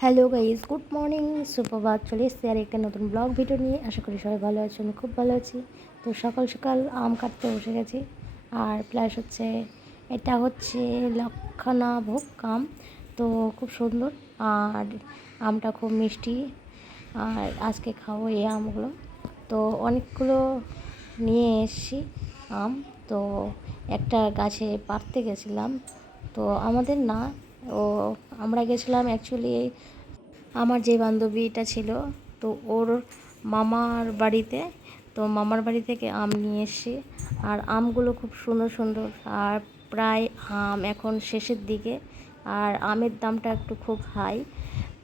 Hello guys good morning. সুপ্রভাত, চলে এসছি আর একটা নতুন ব্লগ ভিডিও নিয়ে। আশা করি সবাই ভালো আছে, আমি খুব ভালো আছি। তো সকাল সকাল আম কাটতে বসে গেছি। আর প্লাস হচ্ছে, এটা হচ্ছে লক্ষণা ভোগ আম। তো খুব সুন্দর, আর আমটা খুব মিষ্টি। আর আজকে খাব এই আমগুলো। তো অনেকগুলো নিয়ে এসছি আম। তো একটা গাছে পাড়তে গেছিলাম। তো আমাদের না ও, আমরা গেছিলাম অ্যাকচুয়ালি আমার যে বান্ধবীটা ছিল, তো ওর মামার বাড়িতে, তো মামার বাড়ি থেকে আম নিয়ে এসছি। আর আমগুলো খুব সুন্দর সুন্দর, আর প্রায় আম এখন শেষের দিকে, আর আমের দামটা একটু খুব হাই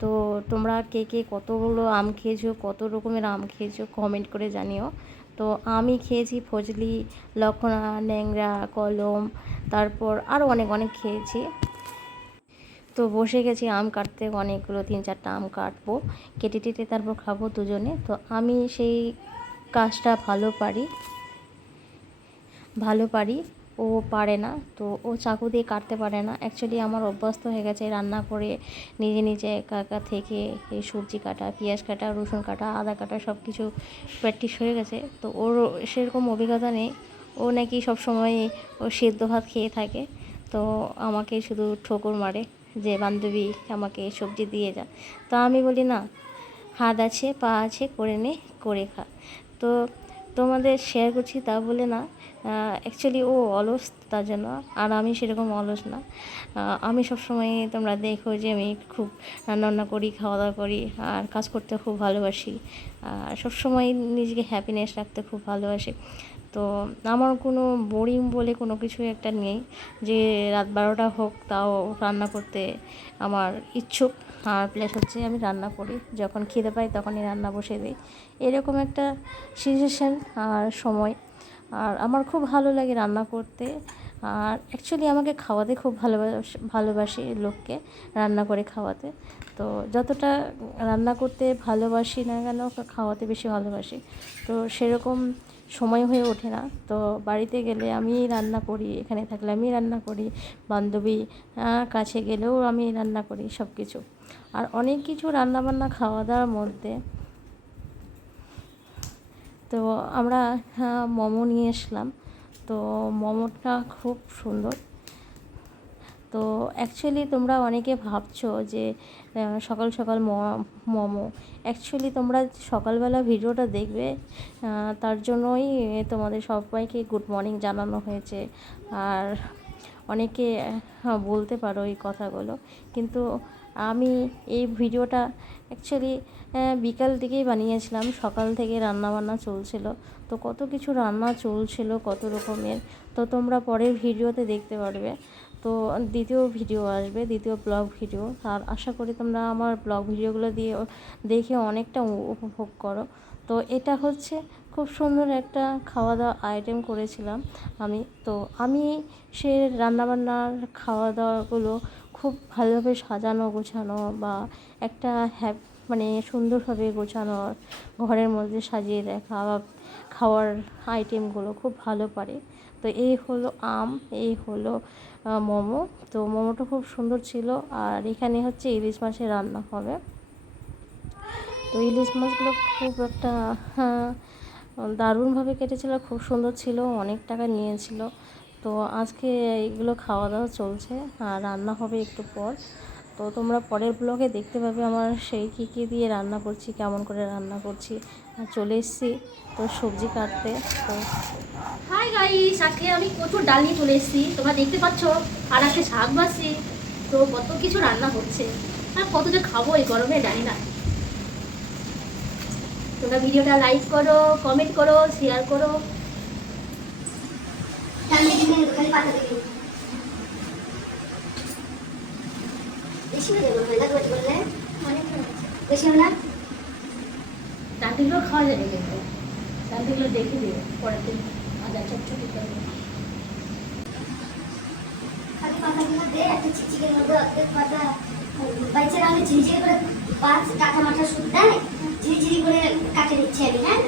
তো তোমরা কে কে কতগুলো আম খেয়েছো, কত রকমের আম খেয়েছো কমেন্ট করে জানিও। তো আমি খেয়েছি ফজলি, লক্ষণা, ন্যাংরা, কলম, তারপর আরও অনেক অনেক খেয়েছি। তো বসে গেছি, আম কাটতে। অনেকগুলো, তিন চারটা আম কাটবো। কেটে টেটে তারপর খাব দুজনে। তো আমি সেই কাজটা ভালো পারি ভালো পারি। ও পারে না, তো ও চাকু দিয়ে কাটতে পারে না। অ্যাকচুয়ালি আমার অভ্যস্ত হয়ে গেছে রান্না করে নিজে নিজে একা একা থেকে এই সবজি কাটা, পেঁয়াজ কাটা, রসুন কাটা, আদা কাটা সব কিছু প্র্যাকটিস হয়ে গেছে। তো ওর সেরকম অভিজ্ঞতা নেই। ও নাকি সব সময় ও সেদ্ধ ভাত খেয়ে থাকে। তো আমাকে শুধু ঠোকর মারে। যে বান্ধবী আমাকে সবজি দিয়ে যা। তো আমি বলি, না, হাত আছে, পা আছে, করে নে, করে খা। তো তোমাদের শেয়ার করছি তা বলে না অ্যাকচুয়ালি ও অলস তার জন্য আর আমি সেরকম অলস না। আমি সবসময় তোমরা দেখো যে আমি খুব রান্নাবান্না করি খাওয়া দাওয়া করি, আর কাজ করতে খুব ভালোবাসি। আর সবসময় নিজেকে হ্যাপিনেস রাখতে খুব ভালোবাসি। তো আমার কোনো বোরিং বলে কোনো কিছু একটা নেই যে রাত বারোটা হোক তাও রান্না করতে আমার ইচ্ছুক। আর প্লাস হচ্ছে আমি রান্না করি, যখন খিদে পাই তখনই রান্না বসে দিই। এরকম একটা সিচুয়েশান আর সময়। আর আমার খুব ভালো লাগে রান্না করতে। আর অ্যাকচুয়ালি আমাকে খাওয়াতে খুব ভালোবাসি ভালোবাসি লোককে রান্না করে খাওয়াতে। তো যতটা রান্না করতে ভালোবাসি না কেন খাওয়াতে বেশি ভালোবাসি। তো সেরকম সময় হয়ে ওঠে না। তো বাড়িতে গেলে আমি রান্না করি, এখানে থাকলে আমি রান্না করি, বান্ধবী কাছে গেলেও আমি রান্না করি সব কিছু আর অনেক কিছু রান্নাবান্না খাওয়া দাওয়ার মধ্যে তো আমরা মোমো নিয়ে এসলাম। তো মোমোটা খুব সুন্দর। তো অ্যাকচুয়ালি তোমরা অনেকে ভাবছ যে সকাল সকাল মোমো। অ্যাকচুয়ালি তোমরা সকালবেলা ভিডিওটা দেখবে তার জন্যই তোমাদের সবাইকে গুড মর্নিং জানানো হয়েছে। আর অনেকে বলতে পারো এই কথাগুলো। কিন্তু আমি এই ভিডিওটা অ্যাকচুয়ালি বিকাল দিকেই বানিয়েছিলাম। সকাল থেকে রান্না বান্না চলছিল। তো কত কিছু রান্না চলছিল, কত রকমের। তো তোমরা পরের ভিডিওতে দেখতে পারবে। তো দ্বিতীয় ভিডিও আসবে, দ্বিতীয় ব্লগ ভিডিও। আর আশা করি তোমরা আমার ব্লগ ভিডিওগুলো দিয়ে দেখে অনেকটা উপভোগ করো। তো এটা হচ্ছে খুব সুন্দর একটা খাওয়া দাওয়া আইটেম করেছিলাম আমি। তো আমি সে রান্নাবান্নার খাওয়া দাওয়াগুলো খুব ভালোভাবে সাজানো, গোছানো বা একটা হ্যাপ মানে সুন্দরভাবে গোছানো, ঘরের মধ্যে সাজিয়ে রাখা বা খাওয়ার আইটেমগুলো খুব ভালো পারে। তো এই হলো আম, এই হলো মোমো। তো মোমোটা খুব সুন্দর ছিল আর এখানে হচ্ছে ইলিশ মাছের রান্না হবে। তো ইলিশ মাছগুলো খুব একটা দারুণভাবে কেটেছিল, খুব সুন্দর ছিল, অনেক টাকা নিয়েছিল। তো আজকে এইগুলো খাওয়া দাওয়া চলছে আর রান্না হবে একটু পর। তো তোমরা পরের ব্লগে দেখতে পাবে আমার সেই কী কী দিয়ে রান্না করছি কেমন করে রান্না করছি। আর চলে এসেছি তো সবজি কাটতে তো হাই গাইস আজকে আমি প্রচুর ডাল নিয়ে চলে এসেছি। তোমরা দেখতে পাচ্ছ আর আজকে শাক বাসি। তো কত কিছু রান্না হচ্ছে। আর কত যে খাব এই গরমে জানি না। তোমরা ভিডিওটা লাইক করো কমেন্ট করো শেয়ার করো। ডালগুলো খাওয়া যাবে কিন্তু। ডালগুলো দেখে দিও পরের দিন আদা ছোট ছোট করে বাচ্চারা আমি ঝিঝিরি করে পাঁচ কাঁচা মাথা সুদ দেয় ঝিঝিরি করে কাটে দিচ্ছি আমি হ্যাঁ?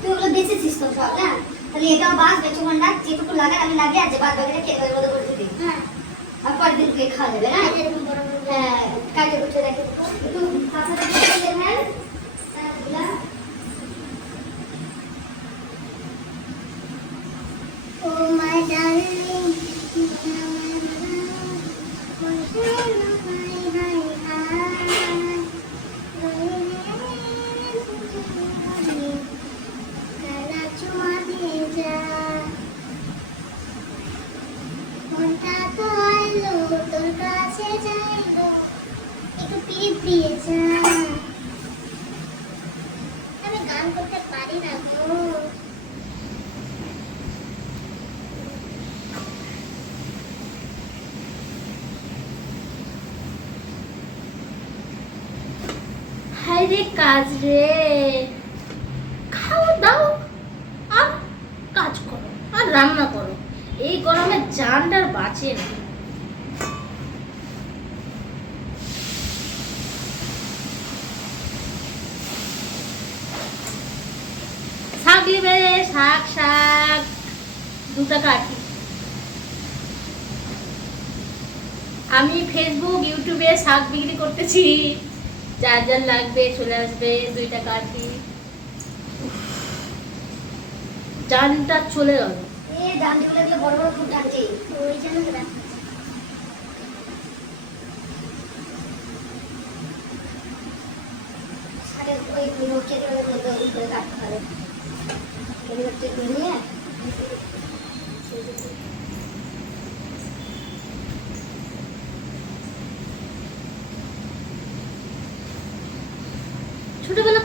তুই ওগুলো বেঁচেছিস তো সব না তাহলে এটাও বাস বেচু যেটুকু লাগে আমি লাগিয়ে আছে বাদ বাকিটা খেয়ে মধ্যে করে দিবি। হ্যাঁ। আর পরের দিন খাওয়া যাবে না এরকম বড় হ্যাঁ কাজে করতে দেখে একটু ফাঁসা দেখে হ্যাঁ হ্যাঁ দিলা Oh my darling, মনটা তো আলো তোর কাছে যাইবো একটু পিড়িত দিয়ে যা আমি রে কাজ রে। খাও, দাও, আর কাজ করো, আর রান্না করো। এই গরমে জানটার বাঁচে না নেবে শাক শাক আমি ফেসবুক ইউটিউবে শাক বিক্রি করতেছি যার যার লাগবে চলে আসবে দুই টাকা আটি জানটা চলে করে কাটতে এই নোটকে দিয়ে নিয়ে ছোটবেলা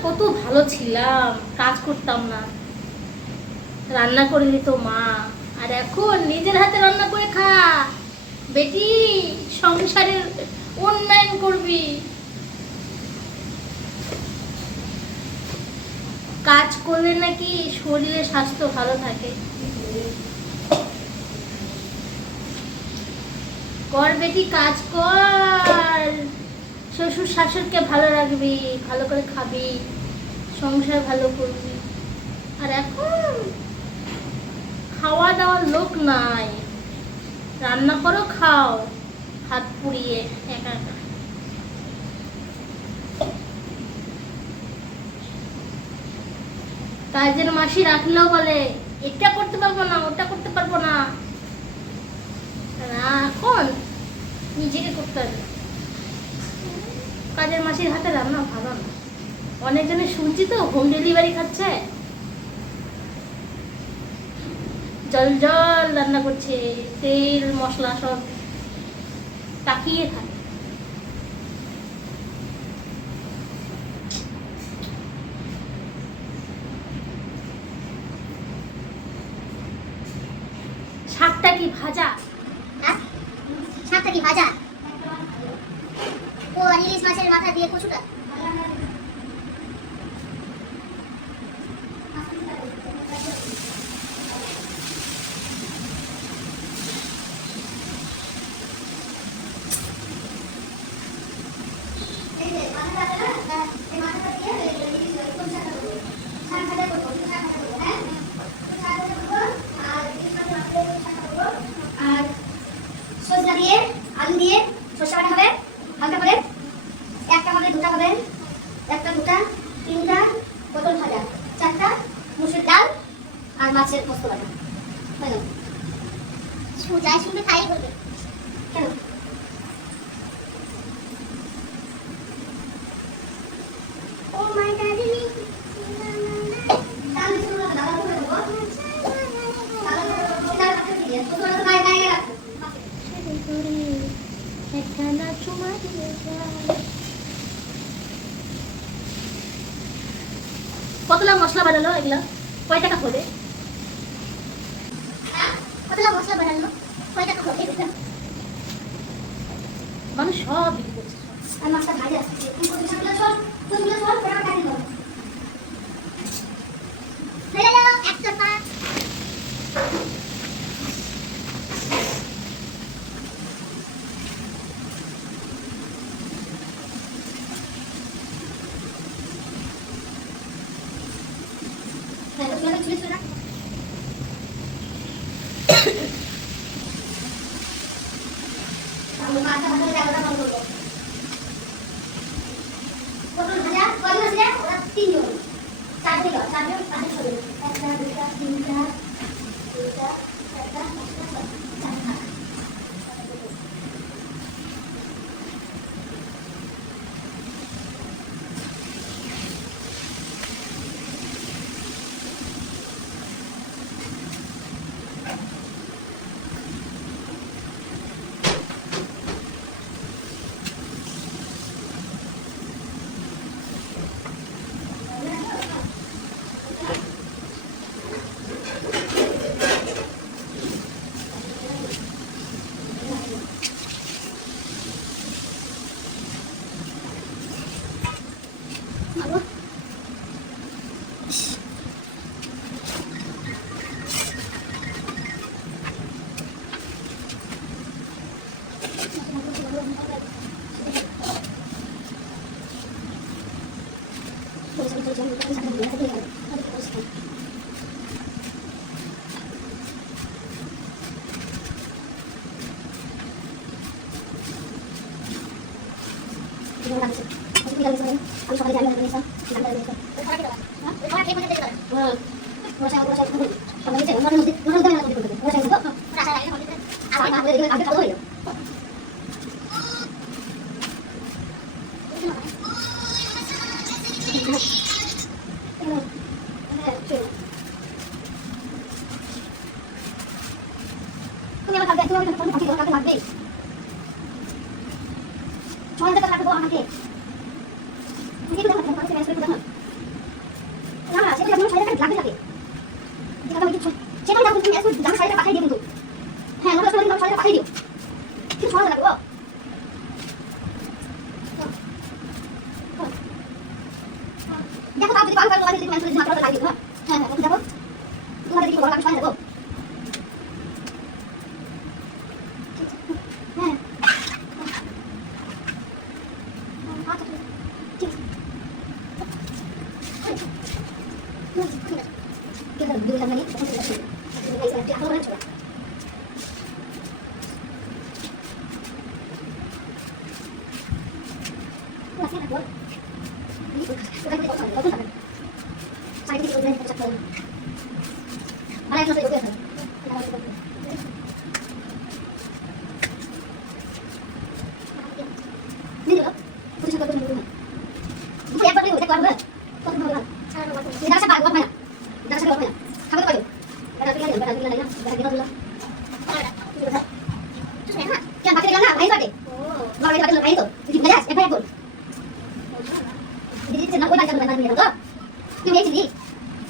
কত ভালো ছিলাম, কাজ করতাম না। রান্না করে দিত মা, আর এখন নিজের হাতে রান্না করে খা। বেটি, সংসারের উন্নয়ন করবি। কাজ করলে নাকি শরীরে স্বাস্থ্য ভালো থাকে? কর বেটি, কাজ কর। শ্বশুর শাশুড়কে ভালো রাখবি, ভালো করে খাবি, সংসার ভালো করবি। আর এখন খাওয়া দাওয়ার লোক নাই। রান্না করো, খাও। হাত পুড়িয়ে একা একা। কাজের মাসি রাখলেও বলে, এটা করতে পারব না, ওটা করতে পারব না। এখন নিজেকে করতে হবে। কাজের মাসির হাতে রান্না ভালো না। অনেকজনে শুনছি তো হোম ডেলিভারি খাচ্ছে। জল জল রান্না করছে, তেল, মশলা সব তাকিয়ে খায় শাকটা কি ভাজা হ্যাঁ? শাকটা কি ভাজা ও আর ইলিশ মাছের মাথা দিয়ে কচুটা আর সজনা দিয়ে আলু দিয়ে সর্ষে বাটা হবে হালকা করে একটা হবে দুটা হবে একটা দুটা তিনটা পটল ভাজা চারটা মুসুর ডাল আর মাছের পোস্ত বাটা গেল যাই শুনবে করবে। কেন? ও মাই ডার্লিং শুনো। কতলা মশলা বানালো এগুলা? কয় টাকা হবে মানুষ সব বিক্রি করছে। আর মাছটা ভাজা আসছে তুমি কতগুলো চল কতগুলো চল পরে আমার কাটি দাও ফেলে দাও একটা পা হ্যাঁ, ওগুলো ছুলে ছুলে রাখ। তাহলে মাছটা ভাজা জায়গাটা বন্ধ করব চারজন পাঁচজন ছজন একটা দুটা তিনটা দুটা চারটা পাঁচটা ছয় চারটা আমি সকালে জানি না নিয়েছিলাম জানতে দিয়েছিলাম ওরা কে বলতে দেবে হ্যাঁ ওরা ওরা সব সব নিচে ওরা মধ্যে ওরা মধ্যে না করতে ওরা চাইছে তো ওরা আশা রাখে মধ্যে আর আমি ভাবলে আগে কত হইল তুমি আমার কাছে তুমি আমাকে ফোন পাঠিয়ে দাও কাকে লাগবে ছয় টাকা লাগবে আমাকে তুমি দেখো ফোন করে মেসেজ করে দাও না না সেটা আপনার ছয় টাকা লাগবে লাগে যেটা সেটা দাও তুমি দাও ছয় টাকা পাঠিয়ে দিও কিন্তু। হ্যাঁ নোট করে দাও ছয় টাকা পাঠিয়ে দিও। ছয় টাকা লাগবে দেখো তাও যদি কল করে তোমাদের মেসেজ মাত্র লাগিয়ে দাও হ্যাঁ। হ্যাঁ দেখো তোমাদের কি বলা আমি ছয় দেবো হ্যাঁ আচ্ছা ঠিক আছে ঠিক আছে দুই লাখ মানে ঠিক আছে ঠিক আছে এখন একবার দেখো দেখো একবার কত ভালো এটা আছে বাদ হয় না এটা আছে বাদ হয় না খাবে পারো এটা দিলা এটা দিলা না এটা দিলা দিলা কেন বাকি দিলা না ভাই বাটে বাবা এটা বাটে ভাই তো তুই বুঝে যাস এফআইআর কর দিদি না ওই বাচ্চা বাদ দিলা তো তুই এই দিদি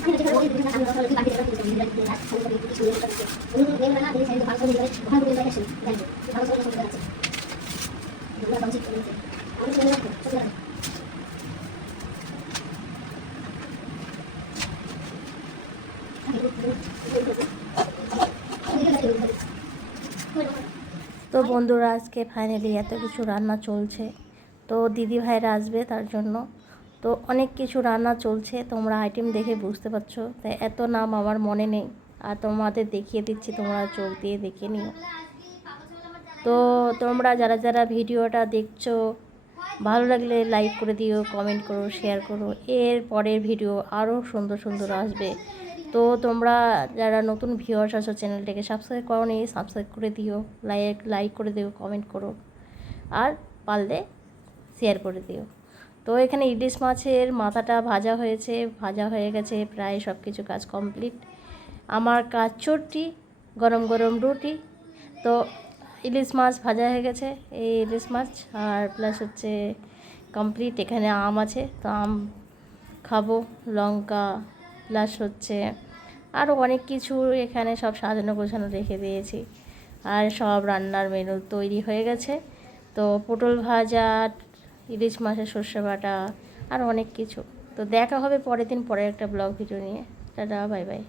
আমি যেটা বলি দিদি না আমি কথা বলি বাকি দিলা তুই দিলা দিলা আমি বলি কিছু শুনে করতে উনি মেন না দিদি সাইড পাঁচশো দিলে ওখানে বলে যাই আসেন জানি ভালো করে শুনতে আছে আমরা বাঞ্চিত করেছি আমি শুনে রাখব শুনে রাখব তো বন্ধুরা, আজকে ফাইনালি এত কিছু রান্না চলছে। তো দিদি ভাইরা আসবে তার জন্য। তো অনেক কিছু রান্না চলছে, তোমরা আইটেম দেখে বুঝতে পারছ। তাই এত নাম আমার মনে নেই, আর তোমাদের দেখিয়ে দিচ্ছি, তোমরা চোখ দিয়ে দেখে নিও। তো তোমরা যারা যারা ভিডিওটা দেখছ, ভালো লাগলে লাইক করে দিও কমেন্ট করো শেয়ার করো। এর পরের ভিডিও আরও সুন্দর সুন্দর আসবে। তো তোমরা যারা নতুন ভিউয়ার্স আছো চ্যানেলটাকে সাবস্ক্রাইব করো নি সাবস্ক্রাইব করে দিও লাইক লাইক করে দিও কমেন্ট করো। আর পারলে শেয়ার করে দিও। তো এখানে ইলিশ মাছের মাথাটা ভাজা হয়েছে, ভাজা হয়ে গেছে, প্রায় সব কিছু কাজ কমপ্লিট আমার কাজ চটটি গরম গরম রুটি। তো ইলিশ মাছ ভাজা হয়ে গেছে, এই ইলিশ মাছ। আর প্লাস হচ্ছে কমপ্লিট এখানে আম আছে। তো আম খাব, লঙ্কা প্লাস হচ্ছে আরও অনেক কিছু এখানে সব সাজানো গোছানো রেখে দিয়েছি। আর সব রান্নার মেনু তৈরি হয়ে গেছে। তো পটল ভাজা, ইলিশ মাছের সর্ষে বাটা, আর অনেক কিছু। তো দেখা হবে পরের দিন পরের একটা ব্লগ ভিডিও নিয়ে। Tata bye by